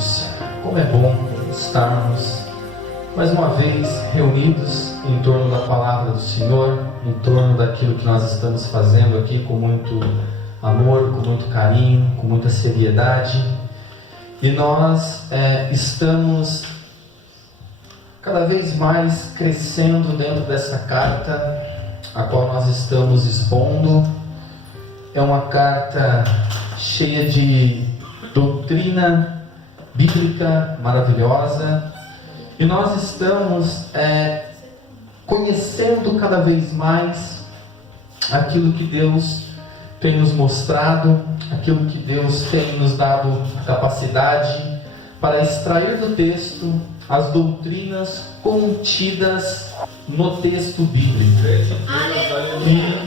queridos, como é bom estarmos mais uma vez reunidos em torno da palavra do Senhor, em torno daquilo que nós estamos fazendo aqui com muito amor, com muito carinho, com muita seriedade. E nós estamos cada vez mais crescendo dentro dessa carta a qual nós estamos expondo. É uma carta cheia de doutrina bíblica maravilhosa, e nós estamos conhecendo cada vez mais aquilo que Deus tem nos mostrado, aquilo que Deus tem nos dado a capacidade para extrair do texto as doutrinas contidas no texto bíblico.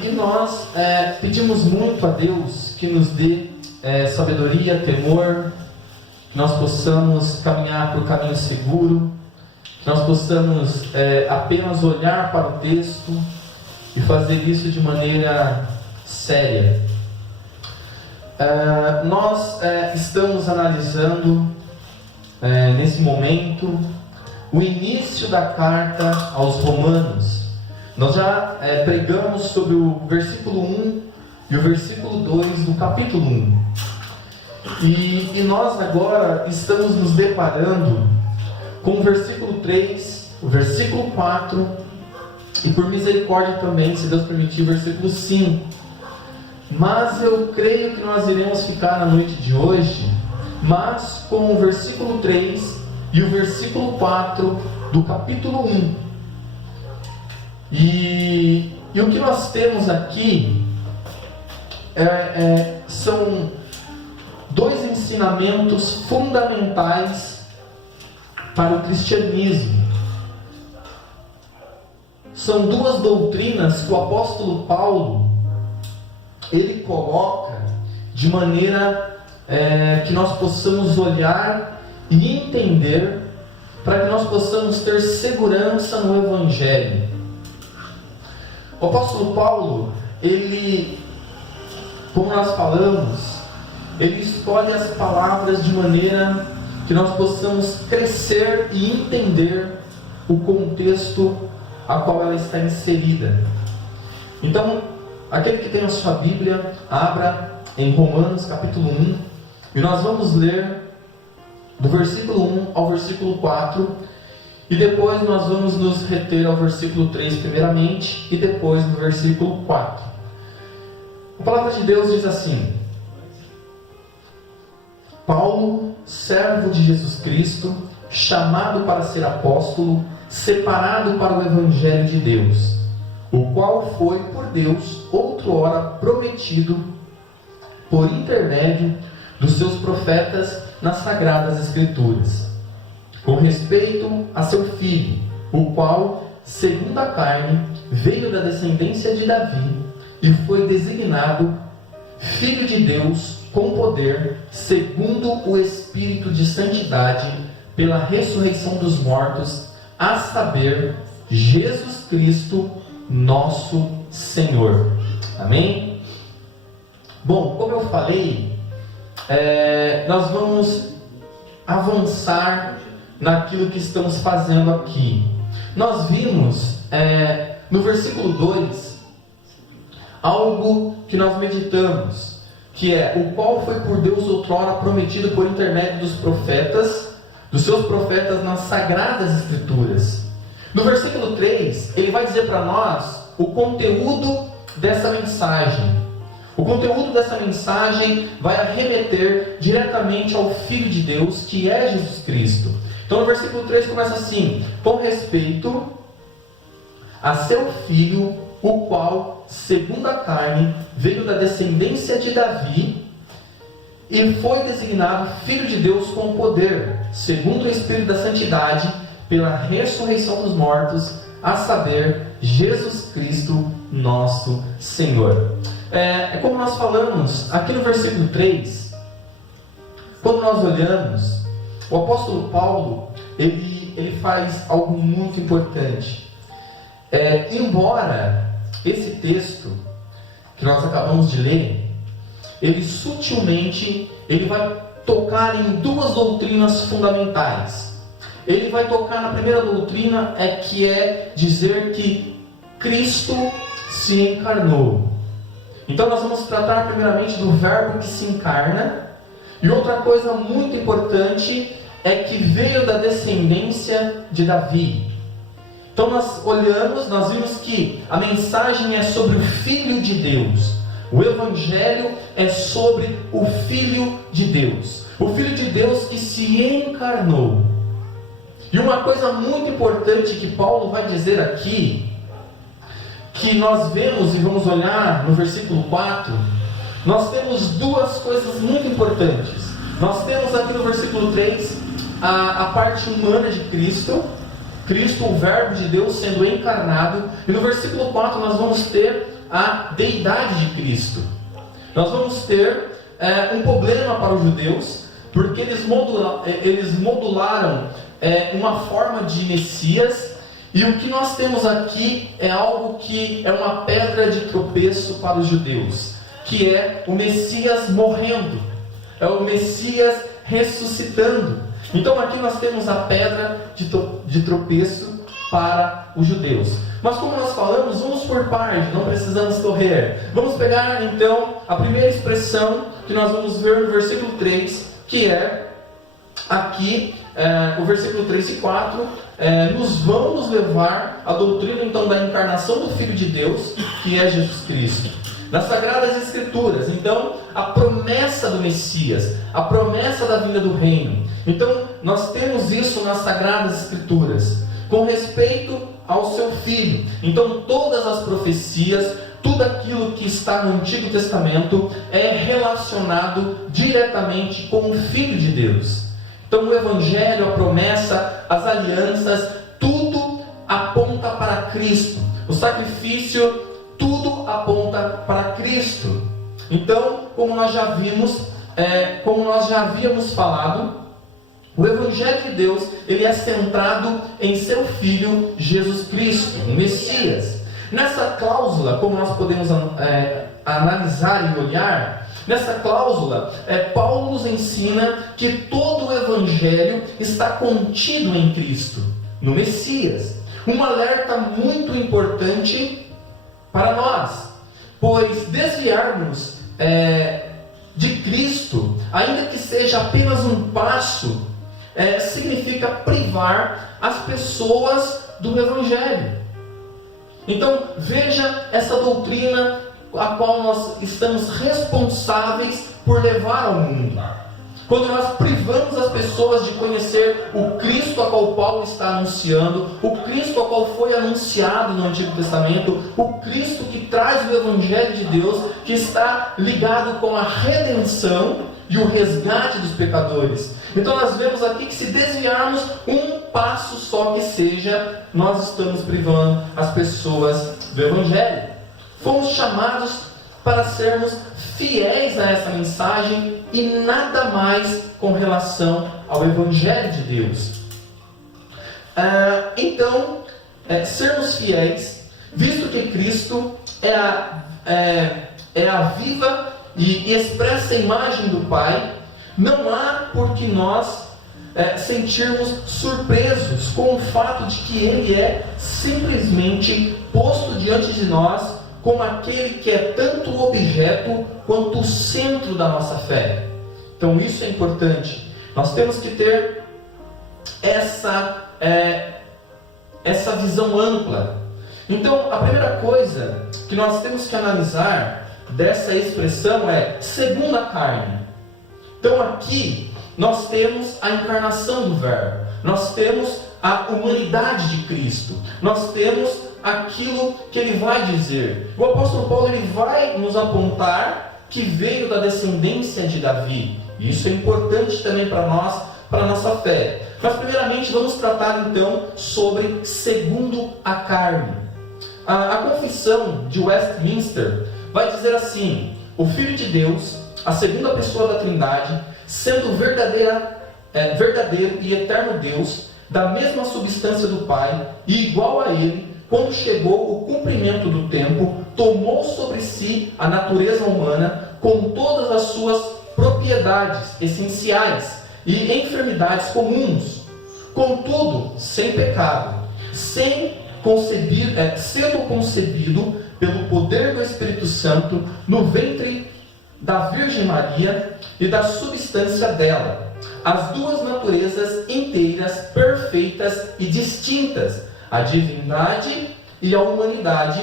E nós pedimos muito a Deus que nos dê sabedoria, temor, que nós possamos caminhar por caminho seguro, que nós possamos apenas olhar para o texto e fazer isso de maneira séria. Nós estamos analisando nesse momento o início da carta aos Romanos. Nós já pregamos sobre o versículo 1 e o versículo 2 do capítulo 1. E nós agora estamos nos deparando com o versículo 3, o versículo 4 e, por misericórdia também, se Deus permitir, o versículo 5. Mas eu creio que nós iremos ficar na noite de hoje mas com o versículo 3 e o versículo 4 do capítulo 1. E o que nós temos aqui são dois ensinamentos fundamentais para o cristianismo. São duas doutrinas que o apóstolo Paulo ele coloca de maneira que nós possamos olhar e entender, para que nós possamos ter segurança no Evangelho. O apóstolo Paulo, ele, como nós falamos, ele escolhe as palavras de maneira que nós possamos crescer e entender o contexto a qual ela está inserida. Então, aquele que tem a sua Bíblia, abra em Romanos capítulo 1, e nós vamos ler do versículo 1 ao versículo 4, e depois nós vamos nos reter ao versículo 3 primeiramente, e depois no versículo 4. A palavra de Deus diz assim: Paulo, servo de Jesus Cristo, chamado para ser apóstolo, separado para o Evangelho de Deus, o qual foi por Deus outrora prometido por intermédio dos seus profetas nas Sagradas Escrituras, com respeito a seu Filho, o qual, segundo a carne, veio da descendência de Davi e foi designado Filho de Deus com poder, segundo o Espírito de santidade, pela ressurreição dos mortos, a saber, Jesus Cristo, nosso Senhor. Amém? Bom, como eu falei, nós vamos avançar naquilo que estamos fazendo aqui. Nós vimos no versículo 2 algo que nós meditamos, que é o qual foi por Deus outrora prometido por intermédio dos profetas, dos seus profetas nas Sagradas Escrituras. No versículo 3, ele vai dizer para nós o conteúdo dessa mensagem. O conteúdo dessa mensagem vai arremeter diretamente ao Filho de Deus, que é Jesus Cristo. Então no versículo 3 começa assim: com respeito a seu Filho, o qual, segundo a carne, veio da descendência de Davi e foi designado Filho de Deus com poder, segundo o Espírito da santidade, pela ressurreição dos mortos, a saber, Jesus Cristo, nosso Senhor. Como nós falamos aqui no versículo 3, quando nós olhamos, o apóstolo Paulo, ele faz algo muito importante. Embora esse texto que nós acabamos de ler, ele sutilmente, ele vai tocar em duas doutrinas fundamentais. Ele vai tocar na primeira doutrina, que é dizer que Cristo se encarnou. Então nós vamos tratar primeiramente do verbo que se encarna. E outra coisa muito importante é que veio da descendência de Davi. Então nós vimos que a mensagem é sobre o Filho de Deus. O Evangelho é sobre o Filho de Deus. O Filho de Deus que se encarnou. E uma coisa muito importante que Paulo vai dizer aqui, que nós vemos e vamos olhar no versículo 4, nós temos duas coisas muito importantes. Nós temos aqui no versículo 3 a parte humana de Cristo, o verbo de Deus sendo encarnado, e no versículo 4 nós vamos ter a deidade de Cristo. Nós vamos ter um problema para os judeus, porque eles modularam uma forma de Messias, e o que nós temos aqui é algo que é uma pedra de tropeço para os judeus, que é o Messias morrendo, é o Messias ressuscitando. Então aqui nós temos a pedra de tropeço para os judeus. Mas como nós falamos, vamos por parte, não precisamos correr. Vamos pegar então a primeira expressão que nós vamos ver no versículo 3, que é aqui, o versículo 3 e 4, nos vão nos levar à doutrina então da encarnação do Filho de Deus, que é Jesus Cristo. Nas Sagradas Escrituras, então, a promessa do Messias, a promessa da vinda do reino. Então, nós temos isso nas Sagradas Escrituras, com respeito ao seu Filho. Então, todas as profecias, tudo aquilo que está no Antigo Testamento é relacionado diretamente com o Filho de Deus. Então, o Evangelho, a promessa, as alianças, tudo aponta para Cristo. O sacrifício, tudo aponta para Cristo. Então, como nós já havíamos falado, o Evangelho de Deus, ele é centrado em seu Filho Jesus Cristo, o Messias. Nessa cláusula, como nós podemos analisar e olhar, nessa cláusula, Paulo nos ensina que todo o Evangelho está contido em Cristo, no Messias. Um alerta muito importante para nós, pois desviarmos de Cristo, ainda que seja apenas um passo, significa privar as pessoas do Evangelho. Então veja essa doutrina a qual nós estamos responsáveis por levar ao mundo. Quando nós privamos as pessoas de conhecer o Cristo a qual Paulo está anunciando, o Cristo a qual foi anunciado no Antigo Testamento, o Cristo que traz o Evangelho de Deus, que está ligado com a redenção e o resgate dos pecadores. Então nós vemos aqui que se desviarmos um passo só que seja, nós estamos privando as pessoas do Evangelho. Fomos chamados para sermos fiéis a essa mensagem e nada mais com relação ao Evangelho de Deus. Então, sermos fiéis, visto que Cristo é a viva e expressa imagem do Pai, não há por que nós sentirmos surpresos com o fato de que Ele é simplesmente posto diante de nós como aquele que é tanto o objeto quanto o centro da nossa fé. Então isso é importante. Nós temos que ter essa visão ampla. Então a primeira coisa que nós temos que analisar dessa expressão é segundo a carne. Então aqui nós temos a encarnação do Verbo, nós temos a humanidade de Cristo, nós temos aquilo que ele vai dizer. O apóstolo Paulo ele vai nos apontar que veio da descendência de Davi. Isso é importante também para nós, para a nossa fé. Mas primeiramente vamos tratar então sobre segundo a carne. A confissão de Westminster vai dizer assim: o Filho de Deus, a segunda pessoa da Trindade, sendo verdadeiro e eterno Deus, da mesma substância do Pai e igual a Ele, quando chegou o cumprimento do tempo, tomou sobre si a natureza humana com todas as suas propriedades essenciais e enfermidades comuns, contudo, sem pecado, sendo concebido pelo poder do Espírito Santo no ventre da Virgem Maria e da substância dela, as duas naturezas inteiras, perfeitas e distintas, a divindade e a humanidade,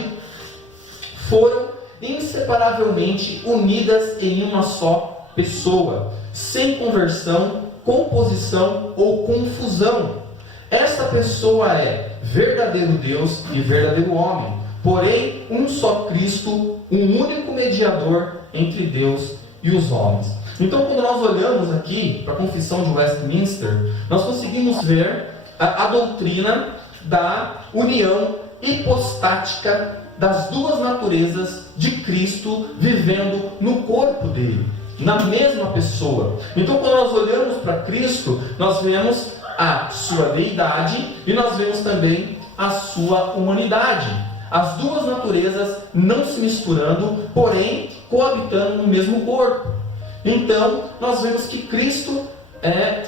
foram inseparavelmente unidas em uma só pessoa, sem conversão, composição ou confusão. Esta pessoa é verdadeiro Deus e verdadeiro homem, porém um só Cristo, um único mediador entre Deus e os homens. Então, quando nós olhamos aqui para a Confissão de Westminster, nós conseguimos ver a doutrina da união hipostática das duas naturezas de Cristo vivendo no corpo dele, na mesma pessoa. Então, quando nós olhamos para Cristo, nós vemos a sua deidade e nós vemos também a sua humanidade. As duas naturezas não se misturando, porém coabitando no mesmo corpo. Então, nós vemos que Cristo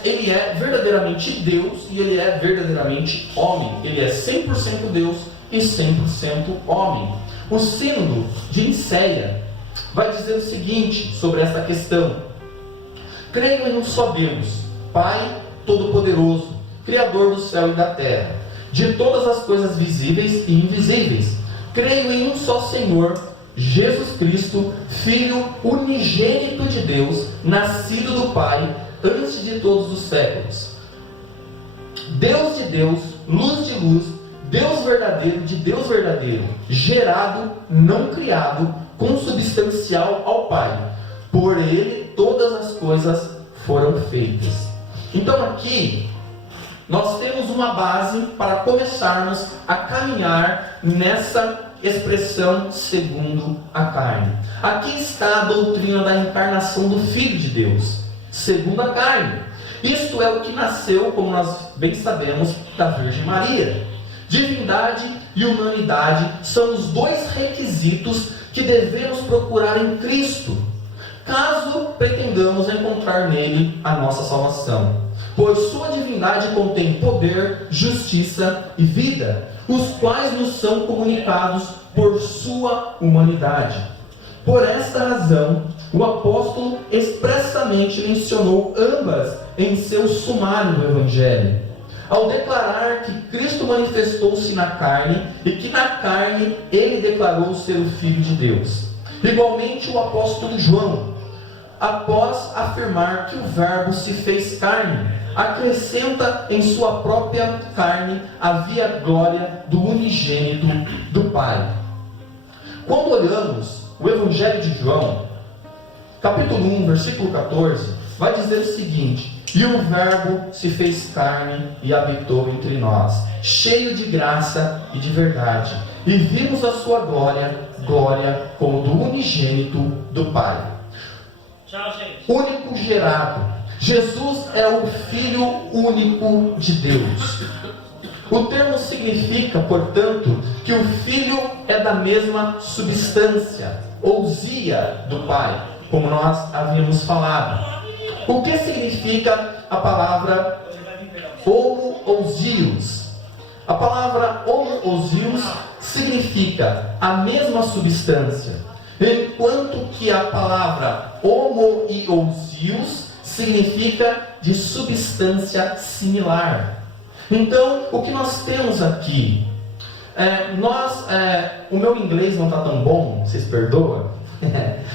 ele é verdadeiramente Deus e ele é verdadeiramente homem. Ele é 100% Deus e 100% homem. O Sínodo de Nicéia vai dizer o seguinte sobre essa questão: creio em um só Deus, Pai Todo-Poderoso, Criador do céu e da terra, de todas as coisas visíveis e invisíveis. Creio em um só Senhor, Jesus Cristo, Filho unigênito de Deus, nascido do Pai antes de todos os séculos. Deus de Deus, luz de luz, Deus verdadeiro de Deus verdadeiro, gerado, não criado, consubstancial ao Pai. Por Ele todas as coisas foram feitas. Então aqui nós temos uma base para começarmos a caminhar nessa expressão segundo a carne. Aqui está a doutrina da encarnação do Filho de Deus, segundo a carne. Isto é o que nasceu, como nós bem sabemos, da Virgem Maria. Divindade e humanidade são os dois requisitos que devemos procurar em Cristo, caso pretendamos encontrar nele a nossa salvação. Pois sua divindade contém poder, justiça e vida, os quais nos são comunicados por sua humanidade. Por esta razão, o apóstolo expressamente mencionou ambas em seu sumário do Evangelho, ao declarar que Cristo manifestou-se na carne e que na carne ele declarou ser o Filho de Deus. Igualmente o apóstolo João, após afirmar que o Verbo se fez carne, acrescenta em sua própria carne havia glória do unigênito do Pai. Quando olhamos o Evangelho de João, capítulo 1, versículo 14, vai dizer o seguinte: e o Verbo se fez carne e habitou entre nós, cheio de graça e de verdade, e vimos a sua glória, glória como do unigênito do Pai. Tchau, gente. Único gerado. Jesus é o Filho único de Deus. O termo significa, portanto, que o Filho é da mesma substância, ousia do Pai, como nós havíamos falado. O que significa a palavra homoousios? A palavra homoousios significa a mesma substância, enquanto que a palavra homoiousios significa de substância similar. Então, o que nós temos aqui, o meu inglês não está tão bom, vocês perdoam?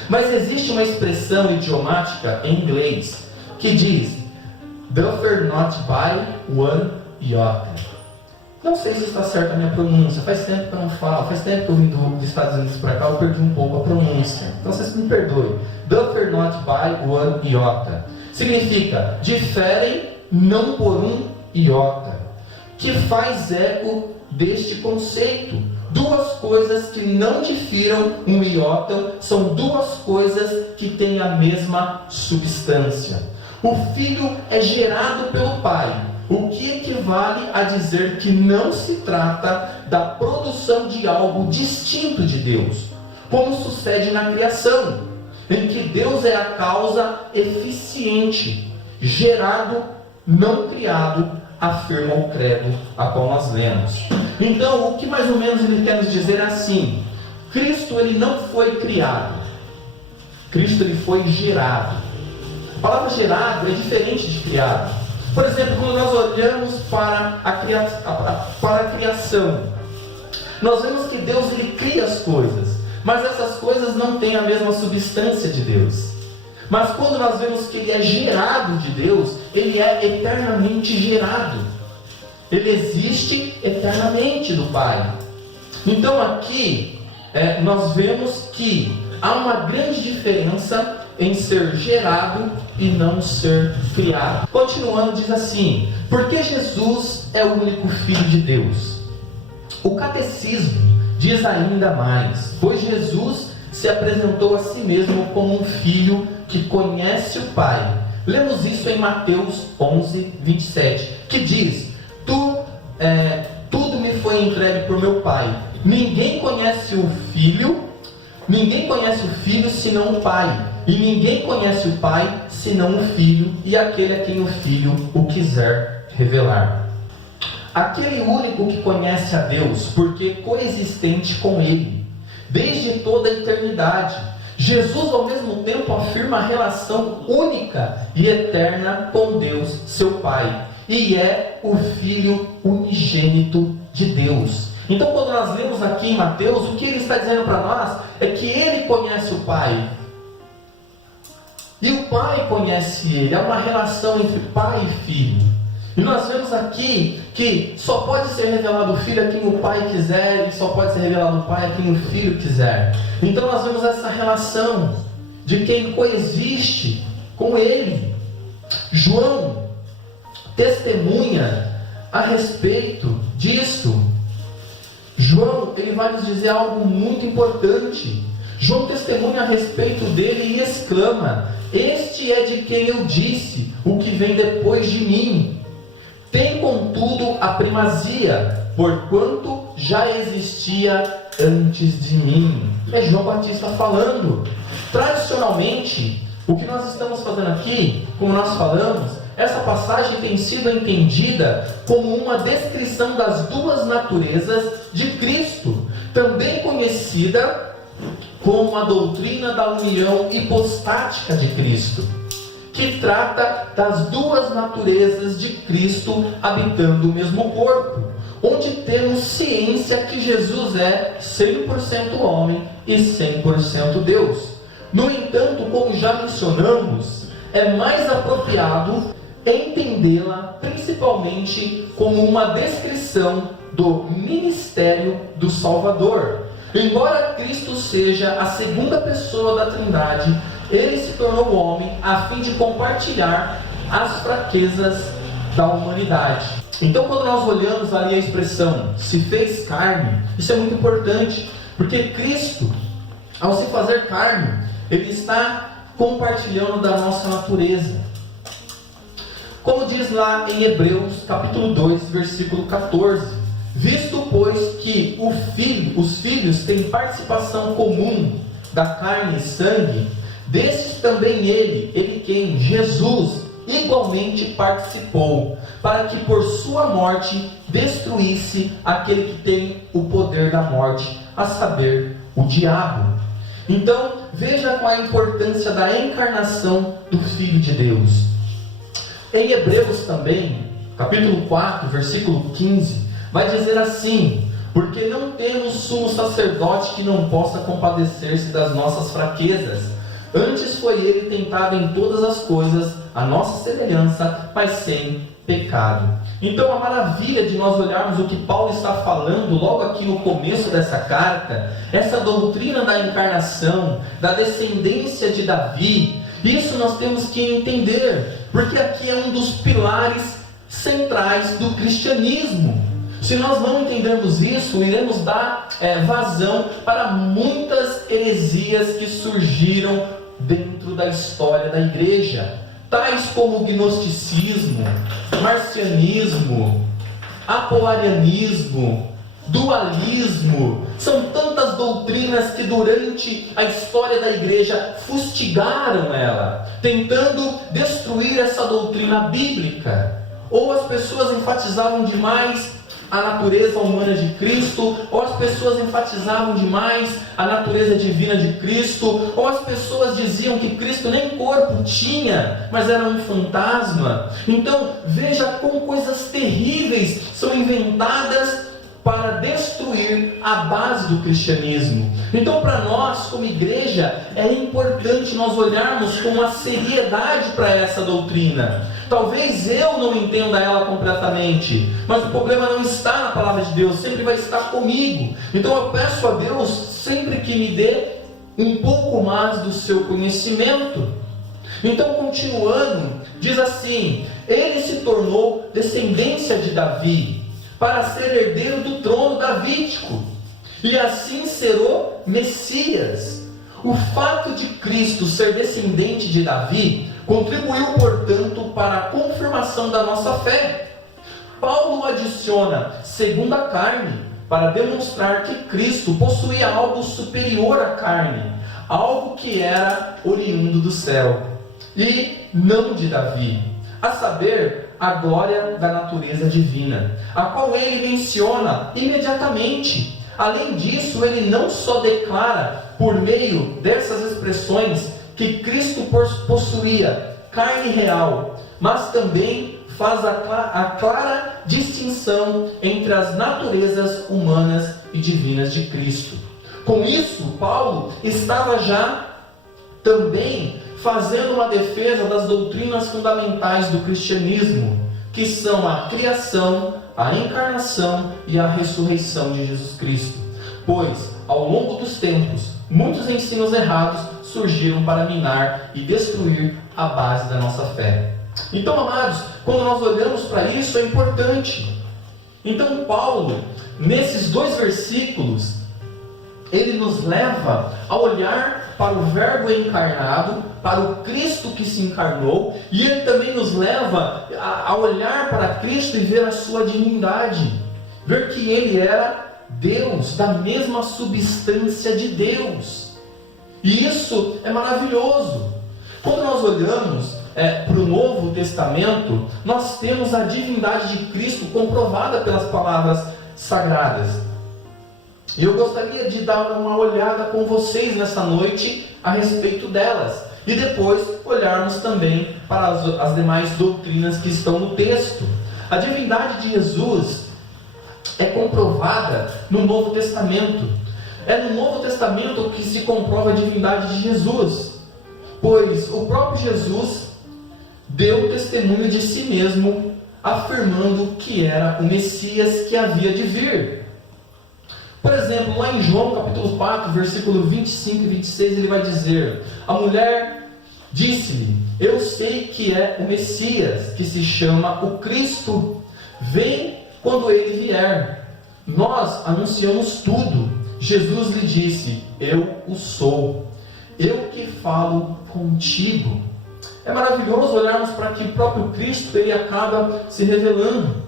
Mas existe uma expressão idiomática em inglês que diz "differ not by one iota". Não sei se está certa a minha pronúncia, faz tempo que eu não falo, faz tempo que eu vim dos Estados Unidos para cá, eu perdi um pouco a pronúncia, então vocês me perdoem. "Differ not by one iota" significa diferem não por um iota, que faz eco deste conceito. Duas coisas que não difiram um iota são duas coisas que têm a mesma substância. O Filho é gerado pelo Pai, o que equivale a dizer que não se trata da produção de algo distinto de Deus, como sucede na criação. em que Deus é a causa eficiente, gerado, não criado, afirma o credo a qual nós lemos. Então, o que mais ou menos ele quer nos dizer é assim: Cristo ele não foi criado, Cristo ele foi gerado. A palavra gerado é diferente de criado. Por exemplo, quando nós olhamos para a criação, nós vemos que Deus ele cria as coisas, mas essas coisas não têm a mesma substância de Deus. Mas quando nós vemos que ele é gerado de Deus, ele é eternamente gerado. Ele existe eternamente do Pai. Então aqui nós vemos que há uma grande diferença em ser gerado e não ser criado. Continuando, diz assim: porque Jesus é o único Filho de Deus. O catecismo diz ainda mais: pois Jesus se apresentou a si mesmo como um filho que conhece o Pai. Lemos isso em Mateus 11, 27, que diz: tudo me foi entregue por meu Pai. Ninguém conhece o Filho senão o Pai, e ninguém conhece o Pai senão o Filho, e aquele a quem o Filho o quiser revelar. Aquele único que conhece a Deus, porque coexistente com Ele, desde toda a eternidade. Jesus ao mesmo tempo afirma a relação única e eterna com Deus, seu Pai, e é o Filho unigênito de Deus. Então, quando nós lemos aqui em Mateus, o que ele está dizendo para nós é que ele conhece o Pai, e o Pai conhece ele. É uma relação entre Pai e Filho. E nós vemos aqui que só pode ser revelado o Filho a quem o Pai quiser, e só pode ser revelado o Pai a quem o Filho quiser. Então nós vemos essa relação de quem coexiste com ele. João testemunha a respeito disso. João, ele vai nos dizer algo muito importante. João testemunha a respeito dele e exclama: este é de quem eu disse, o que vem depois de mim tem contudo a primazia, porquanto já existia antes de mim. É João Batista falando. Tradicionalmente, o que nós estamos fazendo aqui, como nós falamos, essa passagem tem sido entendida como uma descrição das duas naturezas de Cristo, também conhecida como a doutrina da união hipostática de Cristo, que trata das duas naturezas de Cristo habitando o mesmo corpo, onde temos ciência que Jesus é 100% homem e 100% Deus. No entanto, como já mencionamos, é mais apropriado entendê-la principalmente como uma descrição do ministério do Salvador. Embora Cristo seja a segunda pessoa da Trindade, ele se tornou homem a fim de compartilhar as fraquezas da humanidade. Então, quando nós olhamos ali a expressão se fez carne, isso é muito importante, porque Cristo, ao se fazer carne, ele está compartilhando da nossa natureza. Como diz lá em Hebreus capítulo 2, versículo 14: visto pois que os filhos têm participação comum da carne e sangue, desses também ele quem? Jesus, igualmente participou, para que por sua morte destruísse aquele que tem o poder da morte, a saber, o diabo. Então, veja qual a importância da encarnação do Filho de Deus. Em Hebreus também, capítulo 4, versículo 15, vai dizer assim: porque não temos sumo sacerdote que não possa compadecer-se das nossas fraquezas, antes foi ele tentado em todas as coisas, a nossa semelhança, mas sem pecado. Então a maravilha de nós olharmos o que Paulo está falando logo aqui no começo dessa carta, essa doutrina da encarnação, da descendência de Davi, isso nós temos que entender, porque aqui é um dos pilares centrais do cristianismo. Se nós não entendermos isso, iremos dar vazão para muitas heresias que surgiram dentro da história da igreja, tais como o gnosticismo, marcianismo, apolarianismo, dualismo. São tantas doutrinas que durante a história da igreja fustigaram ela, tentando destruir essa doutrina bíblica. Ou as pessoas enfatizavam demais a natureza humana de Cristo, ou as pessoas enfatizavam demais a natureza divina de Cristo, ou as pessoas diziam que Cristo nem corpo tinha, mas era um fantasma. Então veja como coisas terríveis são inventadas para destruir a base do cristianismo. Então, para nós, como igreja, é importante nós olharmos com uma seriedade para essa doutrina. Talvez eu não entenda ela completamente, mas o problema não está na palavra de Deus, sempre vai estar comigo. Então eu peço a Deus sempre que me dê um pouco mais do seu conhecimento. Então, continuando, diz assim: ele se tornou descendência de Davi, para ser herdeiro do trono davídico, e assim ser o Messias. O fato de Cristo ser descendente de Davi contribuiu, portanto, para a confirmação da nossa fé. Paulo adiciona segundo a carne, para demonstrar que Cristo possuía algo superior à carne, algo que era oriundo do céu, e não de Davi, a saber, a glória da natureza divina, a qual ele menciona imediatamente. Além disso, ele não só declara, por meio dessas expressões, que Cristo possuía carne real, mas também faz a clara distinção entre as naturezas humanas e divinas de Cristo. Com isso, Paulo estava já também fazendo uma defesa das doutrinas fundamentais do cristianismo, que são a criação, a encarnação e a ressurreição de Jesus Cristo. Pois, ao longo dos tempos, muitos ensinos errados surgiram para minar e destruir a base da nossa fé. Então, amados, quando nós olhamos para isso, é importante. Então, Paulo, nesses 2 versículos, ele nos leva a olhar para o Verbo encarnado, para o Cristo que se encarnou, e ele também nos leva a olhar para Cristo e ver a sua divindade, ver que ele era Deus, da mesma substância de Deus. E isso é maravilhoso. Quando nós olhamos para o Novo Testamento, nós temos a divindade de Cristo comprovada pelas palavras sagradas. E eu gostaria de dar uma olhada com vocês nessa noite a respeito delas. E depois olharmos também para as demais doutrinas que estão no texto. A divindade de Jesus é comprovada no Novo Testamento. É no Novo Testamento que se comprova a divindade de Jesus. Pois o próprio Jesus deu testemunho de si mesmo, afirmando que era o Messias que havia de vir. Por exemplo, lá em João capítulo 4, versículo 25 e 26, ele vai dizer: a mulher disse-lhe: eu sei que é o Messias, que se chama o Cristo. Vem quando ele vier. Nós anunciamos tudo. Jesus lhe disse: eu o sou, eu que falo contigo. É maravilhoso olharmos para que o próprio Cristo ele acaba se revelando.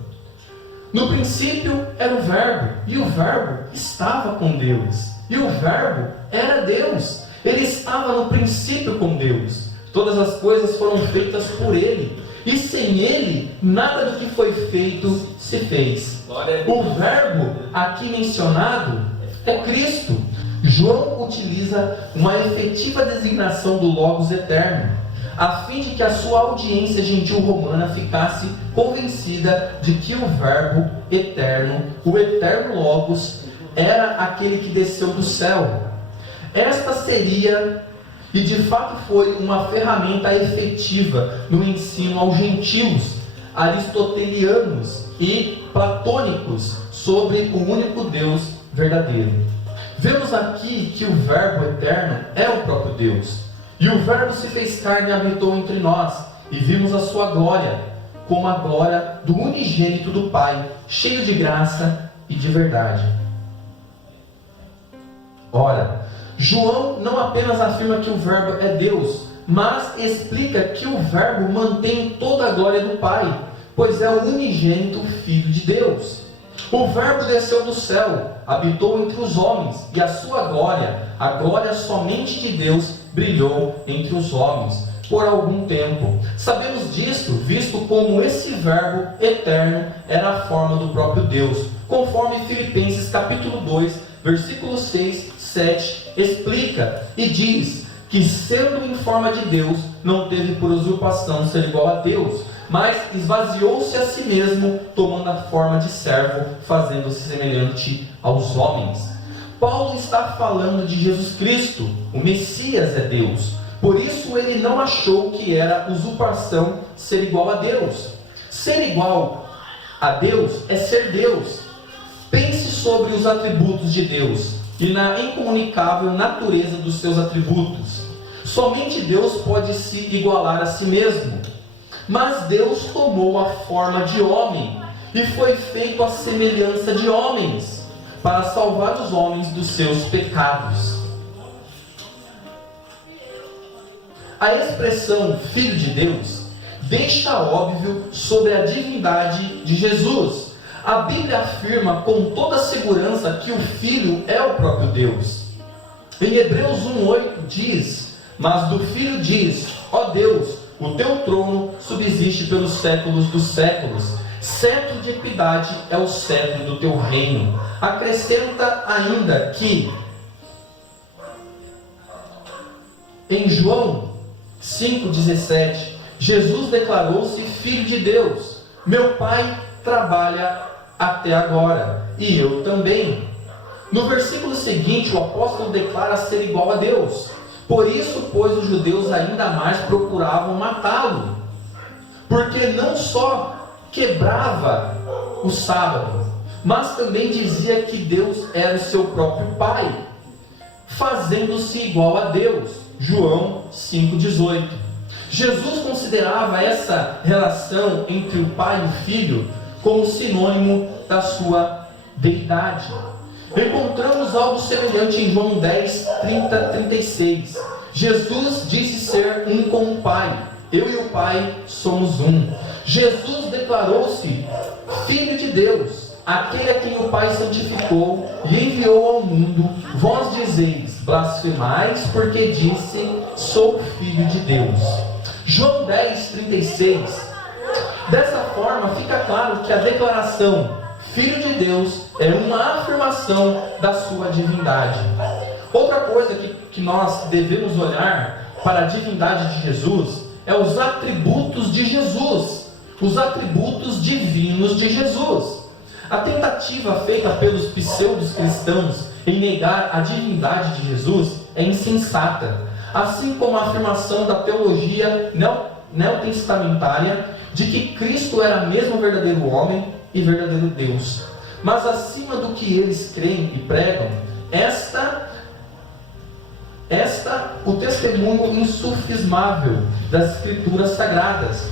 No princípio era o Verbo, e o Verbo estava com Deus, e o Verbo era Deus. Ele estava no princípio com Deus. Todas as coisas foram feitas por Ele, e sem Ele nada do que foi feito se fez. O Verbo aqui mencionado é Cristo. João utiliza uma efetiva designação do Logos eterno, a fim de que a sua audiência gentil romana ficasse convencida de que o Verbo eterno, o eterno Logos, era aquele que desceu do céu. Esta seria, e de fato foi, uma ferramenta efetiva no ensino aos gentios, aristotelianos e platônicos sobre o único Deus verdadeiro. Vemos aqui que o Verbo eterno é o próprio Deus. E o Verbo se fez carne e habitou entre nós, e vimos a sua glória, como a glória do unigênito do Pai, cheio de graça e de verdade. Ora, João não apenas afirma que o Verbo é Deus, mas explica que o Verbo mantém toda a glória do Pai, pois é o unigênito Filho de Deus. O Verbo desceu do céu, habitou entre os homens, e a sua glória, a glória somente de Deus, brilhou entre os homens por algum tempo. Sabemos disto, visto como esse Verbo eterno era a forma do próprio Deus, conforme Filipenses capítulo 2, versículos 6, 7, explica e diz que, sendo em forma de Deus, não teve por usurpação ser igual a Deus, mas esvaziou-se a si mesmo, tomando a forma de servo, fazendo-se semelhante aos homens. Paulo está falando de Jesus Cristo, o Messias é Deus. Por isso ele não achou que era usurpação ser igual a Deus. Ser igual a Deus é ser Deus. Pense sobre os atributos de Deus e na incomunicável natureza dos seus atributos. Somente Deus pode se igualar a si mesmo. Mas Deus tomou a forma de homem e foi feito à semelhança de homens, para salvar os homens dos seus pecados. A expressão Filho de Deus deixa óbvio sobre a divindade de Jesus. A Bíblia afirma com toda segurança que o Filho é o próprio Deus. Em Hebreus 1,8 diz: mas do Filho diz: ó Deus, o teu trono subsiste pelos séculos dos séculos. Cetro de equidade é o cetro do teu reino. Acrescenta ainda que em João 5,17, Jesus declarou-se Filho de Deus. Meu Pai trabalha até agora, e eu também. No versículo seguinte, o apóstolo declara ser igual a Deus. Por isso, pois, os judeus ainda mais procuravam matá-lo, porque não só quebrava o sábado, mas também dizia que Deus era o seu próprio Pai, fazendo-se igual a Deus. João 5,18. Jesus considerava essa relação entre o Pai e o Filho como sinônimo da sua deidade. Encontramos algo semelhante em João 10, 30, 36. Jesus disse ser um com o Pai. Eu e o Pai somos um. Jesus declarou-se Filho de Deus, aquele a quem o Pai santificou e enviou ao mundo. Vós dizeis: blasfemais, porque disse: sou Filho de Deus. João 10, 36. Dessa forma fica claro que a declaração Filho de Deus é uma afirmação da sua divindade. Outra coisa que nós devemos olhar para a divindade de Jesus é os atributos de Jesus, os atributos divinos de Jesus. A tentativa feita pelos pseudos cristãos em negar a divindade de Jesus é insensata, assim como a afirmação da teologia neotestamentária de que Cristo era mesmo verdadeiro homem e verdadeiro Deus. Mas acima do que eles creem e pregam, o testemunho insufismável das Escrituras Sagradas,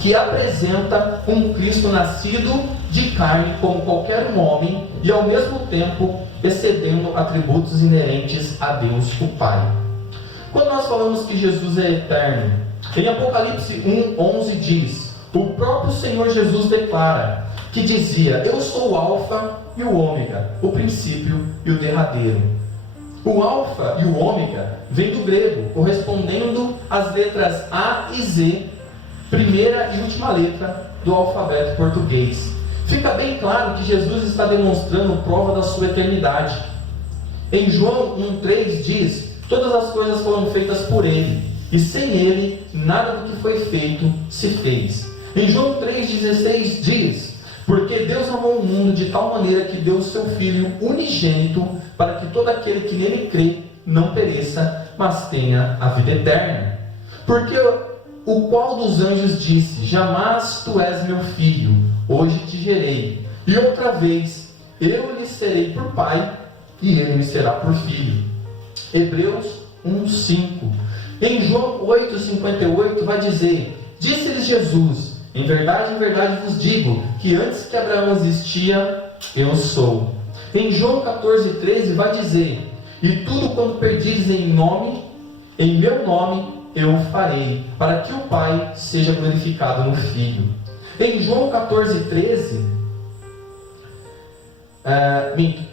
que apresenta um Cristo nascido de carne como qualquer um homem e ao mesmo tempo excedendo atributos inerentes a Deus o Pai. Quando nós falamos que Jesus é eterno, em Apocalipse 1:11 diz: o próprio Senhor Jesus declara que dizia: eu sou o Alfa e o Ômega, o princípio e o derradeiro. O Alfa e o Ômega vem do grego, correspondendo às letras A e Z, primeira e última letra do alfabeto português. Fica bem claro que Jesus está demonstrando prova da sua eternidade. Em João 1,3 diz: todas as coisas foram feitas por Ele, e sem Ele nada do que foi feito se fez. Em João 3,16 diz: porque Deus amou o mundo de tal maneira que deu o seu Filho unigênito, para que todo aquele que nele crê não pereça, mas tenha a vida eterna. Porque o qual dos anjos disse: jamais tu és meu filho, hoje te gerei. E outra vez, eu lhe serei por pai, e ele me será por filho. Hebreus 1:5. Em João 8:58 vai dizer: disse-lhes Jesus: em verdade vos digo, que antes que Abraão existia, eu sou. Em João 14:13 vai dizer: e tudo quanto pedires em meu nome, eu farei, para que o Pai seja glorificado no Filho. Em João 14:13 Em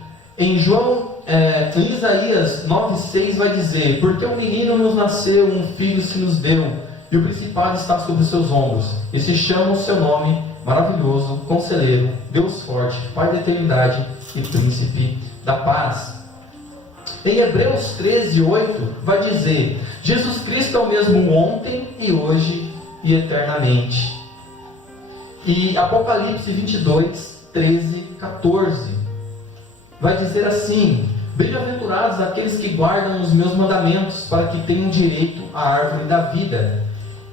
em Isaías 9,6 vai dizer: porque um menino nos nasceu, um filho se nos deu, e o principado está sobre os seus ombros, e se chama o seu nome Maravilhoso, Conselheiro, Deus Forte, Pai da Eternidade e Príncipe da Paz. Em Hebreus 13,8 vai dizer: Jesus Cristo é o mesmo ontem e hoje e eternamente. E Apocalipse 22, 13, 14 vai dizer assim: bem-aventurados aqueles que guardam os meus mandamentos, para que tenham direito à árvore da vida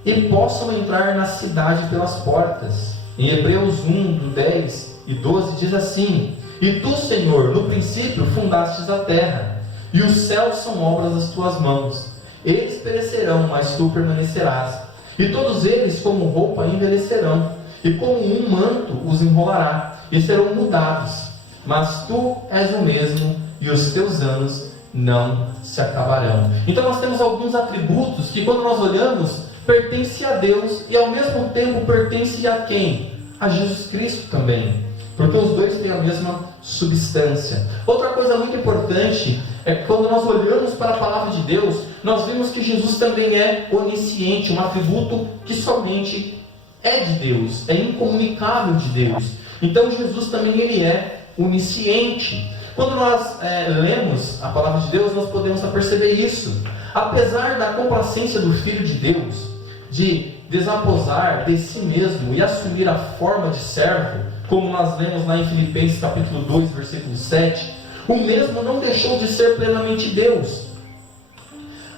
e possam entrar na cidade pelas portas. Em Hebreus 1, do 10 e 12 diz assim: e tu, Senhor, no princípio fundastes a terra, e os céus são obras das tuas mãos. Eles perecerão, mas tu permanecerás, e todos eles como roupa envelhecerão, e como um manto os enrolará, e serão mudados. Mas tu és o mesmo, e os teus anos não se acabarão. Então nós temos alguns atributos que, quando nós olhamos, pertencem a Deus e ao mesmo tempo pertencem a quem? A Jesus Cristo também, porque os dois têm a mesma substância. Outra coisa muito importante é que, quando nós olhamos para a palavra de Deus, nós vemos que Jesus também é onisciente, um atributo que somente é de Deus, é incomunicável de Deus. Então Jesus também ele é onisciente. Quando nós lemos a palavra de Deus, nós podemos perceber isso. Apesar da complacência do Filho de Deus de desaposar de si mesmo e assumir a forma de servo, como nós lemos lá em Filipenses capítulo 2, versículo 7, o mesmo não deixou de ser plenamente Deus.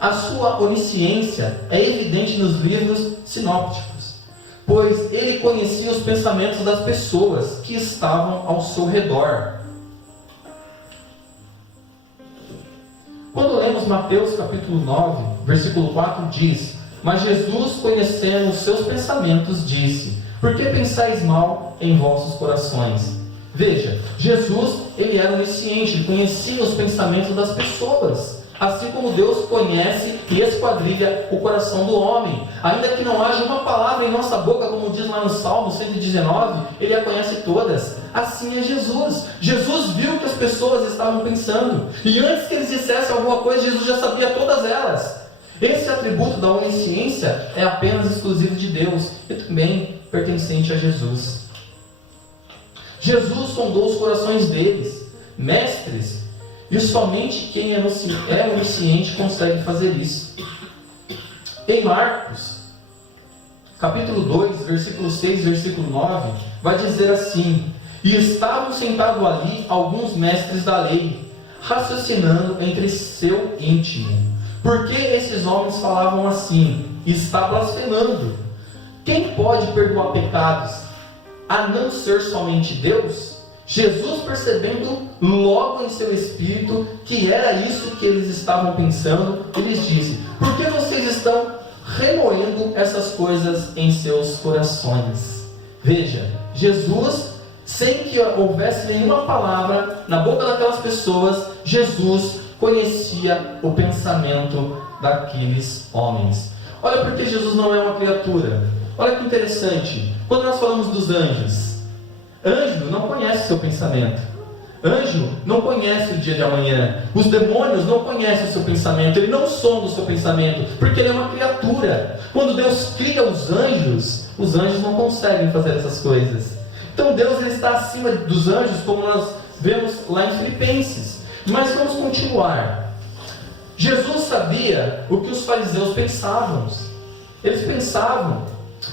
A sua onisciência é evidente nos livros sinópticos, pois ele conhecia os pensamentos das pessoas que estavam ao seu redor. Quando lemos Mateus capítulo 9, versículo 4, diz: mas Jesus, conhecendo os seus pensamentos, disse: por que pensais mal em vossos corações? Veja, Jesus ele era onisciente, ele conhecia os pensamentos das pessoas, assim como Deus conhece e esquadrilha o coração do homem. Ainda que não haja uma palavra em nossa boca, como diz lá no Salmo 119, ele a conhece todas. Assim é Jesus. Jesus viu o que as pessoas estavam pensando, e antes que eles dissessem alguma coisa, Jesus já sabia todas elas. Esse atributo da onisciência é apenas exclusivo de Deus e também pertencente a Jesus. Jesus sondou os corações deles, mestres, e somente quem é onisciente consegue fazer isso. Em Marcos, capítulo 2, versículo 6 e versículo 9, vai dizer assim: e estavam sentados ali alguns mestres da lei, raciocinando entre seu íntimo: por que esses homens falavam assim? Está blasfemando. Quem pode perdoar pecados, a não ser somente Deus? Jesus, percebendo logo em seu espírito que era isso que eles estavam pensando, lhes disse: por que vocês estão remoendo essas coisas em seus corações? Veja, Jesus, sem que houvesse nenhuma palavra na boca daquelas pessoas, Jesus conhecia o pensamento daqueles homens. Olha porque Jesus não é uma criatura. Olha que interessante. Quando nós falamos dos anjos, anjo não conhece o seu pensamento. Anjo não conhece o dia de amanhã. Os demônios não conhecem o seu pensamento. Ele não sonda o seu pensamento, porque ele é uma criatura. Quando Deus cria os anjos não conseguem fazer essas coisas. Então Deus ele está acima dos anjos, como nós vemos lá em Filipenses. Mas vamos continuar. Jesus sabia o que os fariseus pensavam. Eles pensavam.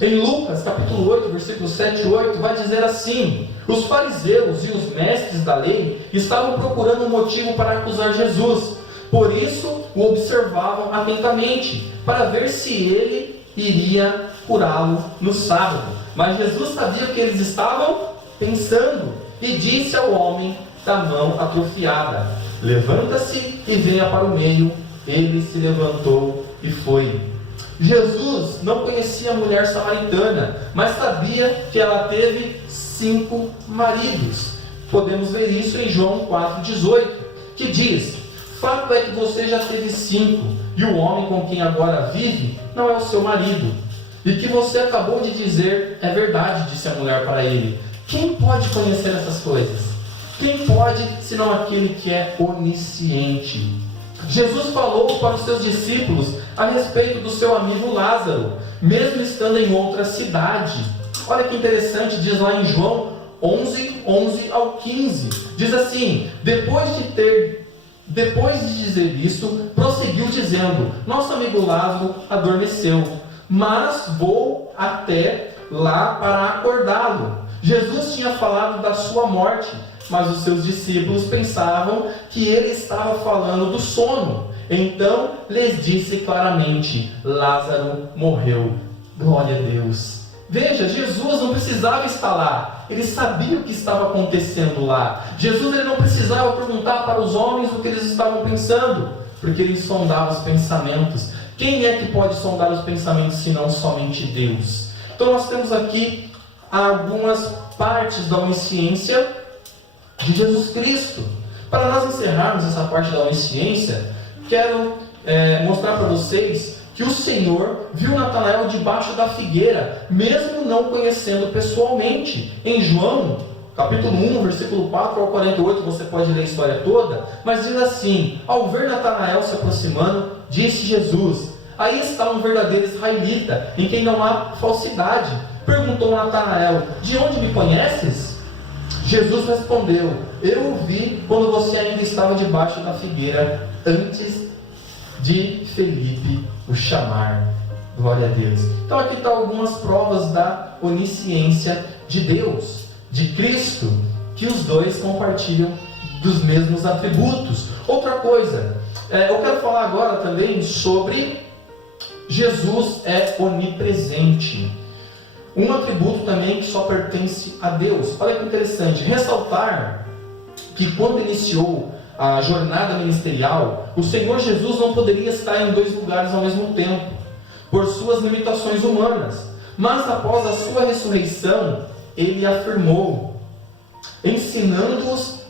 Em Lucas capítulo 8, versículo 7 e 8, vai dizer assim: os fariseus e os mestres da lei estavam procurando um motivo para acusar Jesus. Por isso o observavam atentamente, para ver se ele iria curá-lo no sábado. Mas Jesus sabia o que eles estavam pensando, e disse ao homem da mão atrofiada: levanta-se e venha para o meio. Ele se levantou e foi. Jesus não conhecia a mulher samaritana, mas sabia que ela teve 5 maridos. Podemos ver isso em João 4,18, que diz: fato é que você já teve 5, e o homem com quem agora vive não é o seu marido. E que você acabou de dizer é verdade, disse a mulher para ele. Quem pode conhecer essas coisas? Quem pode, senão aquele que é onisciente? Jesus falou para os seus discípulos a respeito do seu amigo Lázaro, mesmo estando em outra cidade. Olha que interessante, diz lá em João 11 ao 15. Diz assim: depois de dizer isto, prosseguiu dizendo: nosso amigo Lázaro adormeceu, mas vou até lá para acordá-lo. Jesus tinha falado da sua morte, mas os seus discípulos pensavam que ele estava falando do sono. Então lhes disse claramente: Lázaro morreu. Glória a Deus. Veja, Jesus não precisava estar lá, ele sabia o que estava acontecendo lá. Jesus ele não precisava perguntar para os homens o que eles estavam pensando, porque ele sondava os pensamentos. Quem é que pode sondar os pensamentos senão somente Deus? Então nós temos aqui algumas partes da onisciência de Jesus Cristo. Para nós encerrarmos essa parte da onisciência, quero mostrar para vocês que o Senhor viu Natanael debaixo da figueira, mesmo não conhecendo pessoalmente. Em João, capítulo 1, versículo 4 ao 48, você pode ler a história toda, mas diz assim: ao ver Natanael se aproximando, disse Jesus: aí está um verdadeiro israelita, em quem não há falsidade. Perguntou Natanael: de onde me conheces? Jesus respondeu: eu o vi quando você ainda estava debaixo da figueira, antes de Felipe o chamar. Glória a Deus. Então aqui estão algumas provas da onisciência de Deus, de Cristo, que os dois compartilham dos mesmos atributos. Outra coisa, eu quero falar agora também sobre Jesus é onipresente. Um atributo também que só pertence a Deus. Olha que interessante, ressaltar que quando iniciou a jornada ministerial, o Senhor Jesus não poderia estar em dois lugares ao mesmo tempo, por suas limitações humanas. Mas após a sua ressurreição, ele afirmou, ensinando-os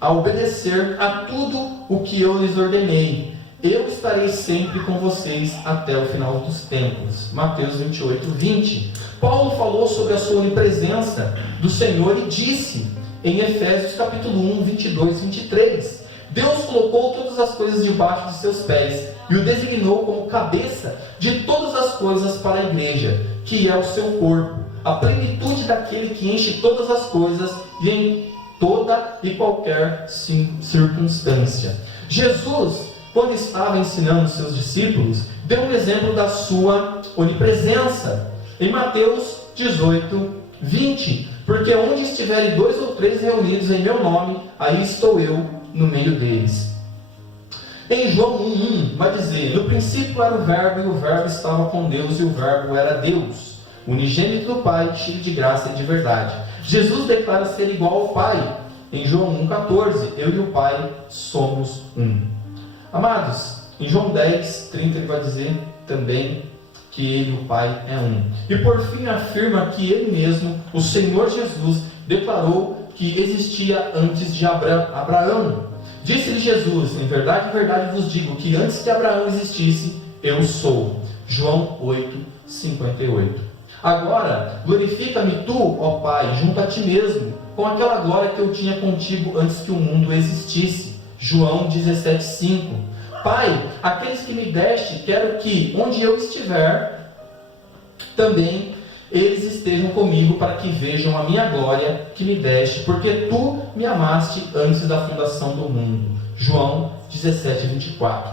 a obedecer a tudo o que eu lhes ordenei. Eu estarei sempre com vocês até o final dos tempos. Mateus 28, 20. Paulo falou sobre a sua onipresença do Senhor e disse, em Efésios capítulo 1, 22 e 23, Deus colocou todas as coisas debaixo de seus pés e o designou como cabeça de todas as coisas para a igreja, que é o seu corpo, a plenitude daquele que enche todas as coisas e em toda e qualquer circunstância. Jesus, quando estava ensinando seus discípulos, deu um exemplo da sua onipresença. Em Mateus 18, 20, porque onde estiverem 2 ou 3 reunidos em meu nome, aí estou eu no meio deles. Em João 1, vai dizer, no princípio era o verbo, e o verbo estava com Deus, e o verbo era Deus, unigênito do Pai, cheio de graça e de verdade. Jesus declara ser igual ao Pai. Em João 1,14, eu e o Pai somos um. Amados, em João 10, 30, ele vai dizer também que ele e o Pai é um. E por fim afirma que ele mesmo, o Senhor Jesus, declarou que existia antes de Abraão. Disse-lhe Jesus, em verdade vos digo, que antes que Abraão existisse, eu sou. João 8, 58. Agora, glorifica-me tu, ó Pai, junto a ti mesmo, com aquela glória que eu tinha contigo antes que o mundo existisse. João 17, 5. Pai, aqueles que me deste, quero que, onde eu estiver, também eles estejam comigo, para que vejam a minha glória que me deste, porque tu me amaste antes da fundação do mundo. João 17, 24.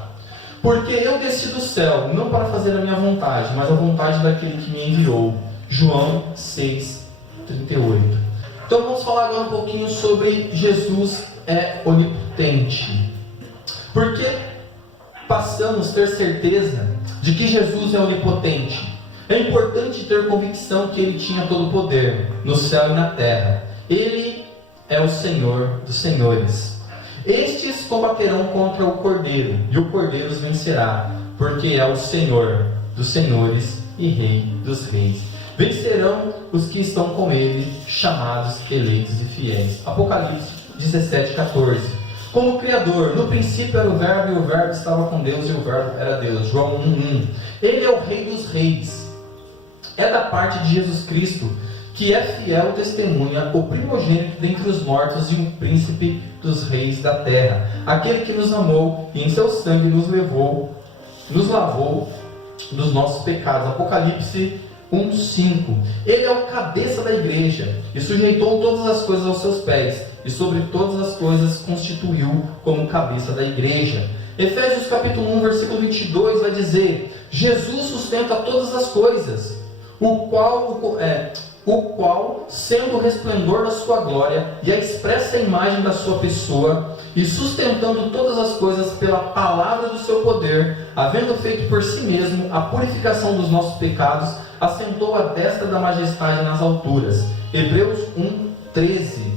Porque eu desci do céu, não para fazer a minha vontade, mas a vontade daquele que me enviou. João 6, 38. Então vamos falar agora um pouquinho sobre Jesus é onipotente. Porque passamos a ter certeza de que Jesus é onipotente. É importante ter convicção que Ele tinha todo o poder, no céu e na terra. Ele é o Senhor dos senhores. Estes combaterão contra o Cordeiro, e o Cordeiro os vencerá, porque é o Senhor dos senhores e Rei dos reis. Vencerão os que estão com Ele, chamados, eleitos e fiéis. Apocalipse 17, 14. Como Criador, no princípio era o Verbo, e o Verbo estava com Deus, e o Verbo era Deus. João 1:1. Ele é o Rei dos reis. É da parte de Jesus Cristo que é fiel testemunha, o primogênito dentre os mortos e um príncipe dos reis da terra, aquele que nos amou e em seu sangue nos lavou dos nossos pecados. Apocalipse 1:5. Ele é o cabeça da igreja e sujeitou todas as coisas aos seus pés, e sobre todas as coisas constituiu como cabeça da igreja. Efésios capítulo 1, versículo 22 vai dizer: Jesus sustenta todas as coisas, o qual, sendo o resplendor da sua glória e a expressa imagem da sua pessoa, e sustentando todas as coisas pela palavra do seu poder, havendo feito por si mesmo a purificação dos nossos pecados, assentou à destra da majestade nas alturas. Hebreus 1:13.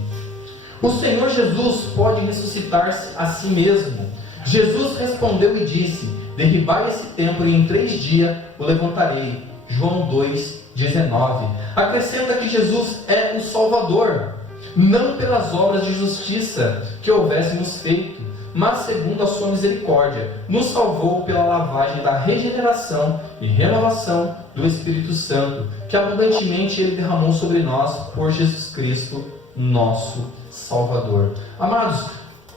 O Senhor Jesus pode ressuscitar-se a si mesmo. Jesus respondeu e disse: derribai esse templo e em 3 dias o levantarei. João 2:19. Acrescenta que Jesus é o Salvador, não pelas obras de justiça que houvéssemos feito, mas segundo a sua misericórdia, nos salvou pela lavagem da regeneração e renovação do Espírito Santo, que abundantemente Ele derramou sobre nós por Jesus Cristo, nosso Salvador. Amados,